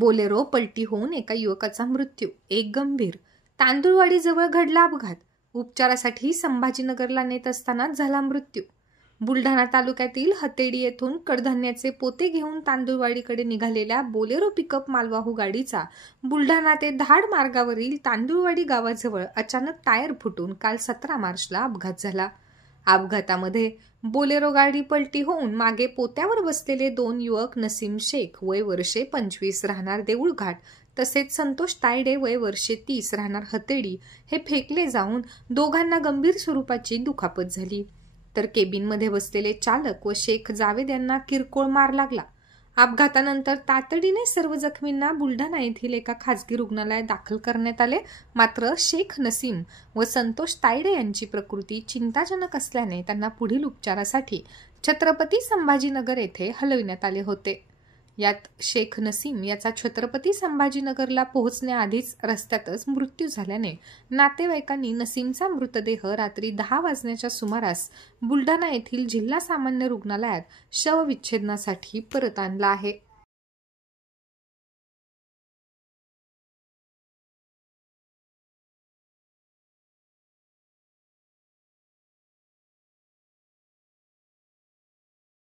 Bolero पलटी होऊन एका युवकाचा मृत्यू, एक गंभीर. तांदुळवाडीजवळ घडला अपघात. उपचारासाठी संभाजीनगरला नेत असताना झाला मृत्यू. बुलढाणा तालुक्यातील हतेडी येथून कडधान्याचे पोते घेऊन तांदुळवाडीकडे निघालेल्या बोलेरो पिकअप मालवाहू गाडीचा बुलढाणा ते धाड मार्गावरील तांदुळवाडी गावाजवळ अचानक टायर फुटून काल 17 मार्चला अपघात झाला. अपघातामध्ये बोलेरो गाडी पलटी होऊन मागे पोत्यावर बसलेले 2 युवक नसीम शेख वय वर्षे 25 राहणार देऊळघाट तसेच संतोष तायडे वय वर्षे 30 राहणार हतेडी हे फेकले जाऊन दोघांना गंभीर स्वरूपाची दुखापत झाली. तर केबिनमध्ये बसलेले चालक व शेख जावेद यांना किरकोळ मार लागला. अपघातानंतर तातडीने सर्व जखमींना बुलढाणा येथील एका खासगी रुग्णालयात दाखल करण्यात आले. मात्र शेख नसीम व संतोष तायडे यांची प्रकृती चिंताजनक असल्याने त्यांना पुढील उपचारासाठी छत्रपती संभाजीनगर येथे हलविण्यात आले होते. यात शेख नसीम याचा छत्रपती संभाजीनगरला पोहोचण्याआधीच रस्त्यातच मृत्यू झाल्याने नातेवाईकांनी नसीमचा मृतदेह रात्री 10 वाजण्याच्या सुमारास बुलढाणा येथील जिल्हा सामान्य रुग्णालयात शवविच्छेदनासाठी परत आणला आहे.